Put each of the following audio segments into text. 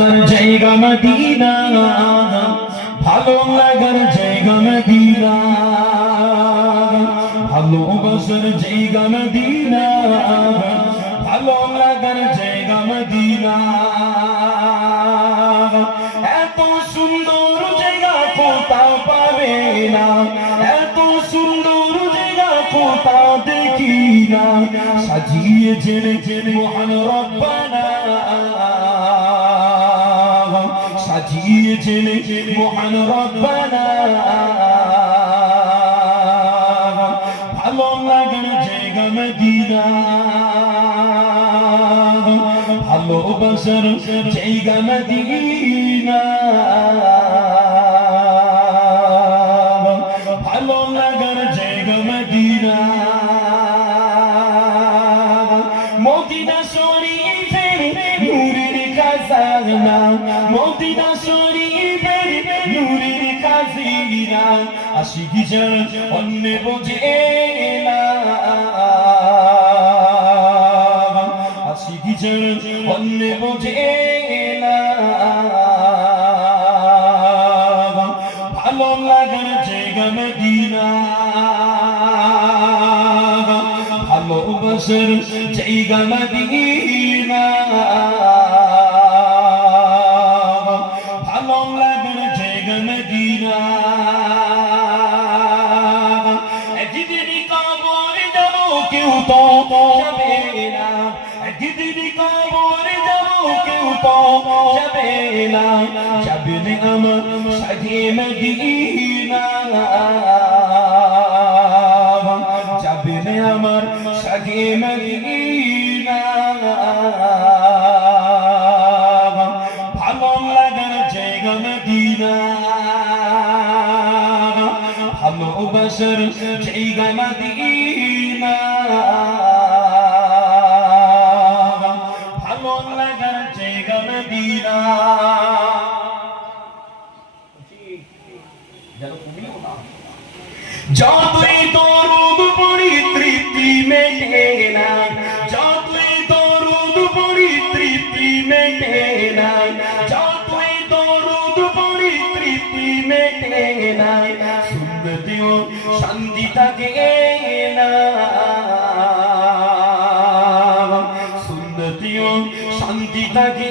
ভালোবাসার জায়গা মদিনা। ভালো লাগার জায়গা মদিনা। ভালোবাসার জায়গা মদিনা। ভালো লাগার জায়গা মদিনা। এত সুন্দর জায়গা কোথাও পাবে না। এত সুন্দর জায়গা কোথাও দেখি না। সাজিয়ে জেনে জেনে মহান রব্বানা। জেনে মহান রব্বানা। ভালো লাগার জায়গা মদিনা। ভালোবাসার জায়গা মদিনা। মদিনা শরীফের নূরের খাজিনা আশিকি জন অন্য বোঝে না। আশিকি জন অন্য বোঝে না। ভালো লাগার জায়গা মদিনা। ভালোবাসার জায়গা মদিনা। কেউ তো যাবে না। একদিন কবর যাব, কেউ তো যাবে না। যাবে না আমার সাথে মদিনা। যাবে না আমার সাথে মদিনা। ভালো লাগার জায়গা মদিনা। ভালোবাসার জায়গা মদিনা। যতই দরুদ পড়ি তৃপ্তি মেটে না, যতই দরুদ পড়ি তৃপ্তি মেটে না, যতই দরুদ পড়ি তৃপ্তি মেটে না সুন্নতিও শান্তি থাকে না। সুন্নতিও শান্তি থাকে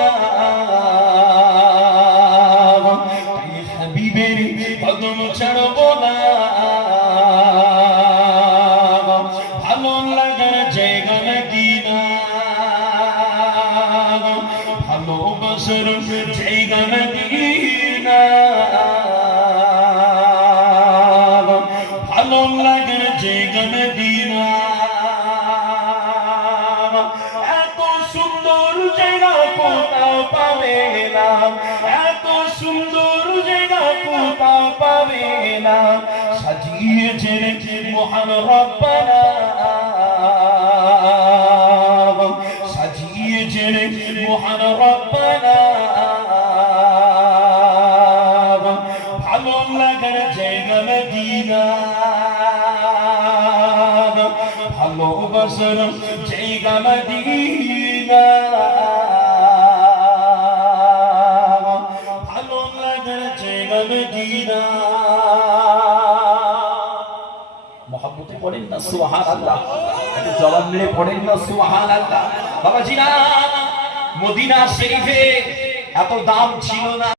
জায়গা কোথাও পাবে না এত সুন্দর জায়গা কোথাও পাবে না সাজিয়েছেন মহান রব্বানা। সাজিয়েছেন মহান রব্বানা। ভালো লাগার জায়গা মদিনা। ভালোবাসার জায়গা মদিনা। ভালো জায়গা মদিনা মহাব্বতে পড়েন না সুহান আল্লাহ জবান মেরে পড়েন না সুহান আল্লাহ বাবাজি মদিনা শরীফে এত দাম ছিল না।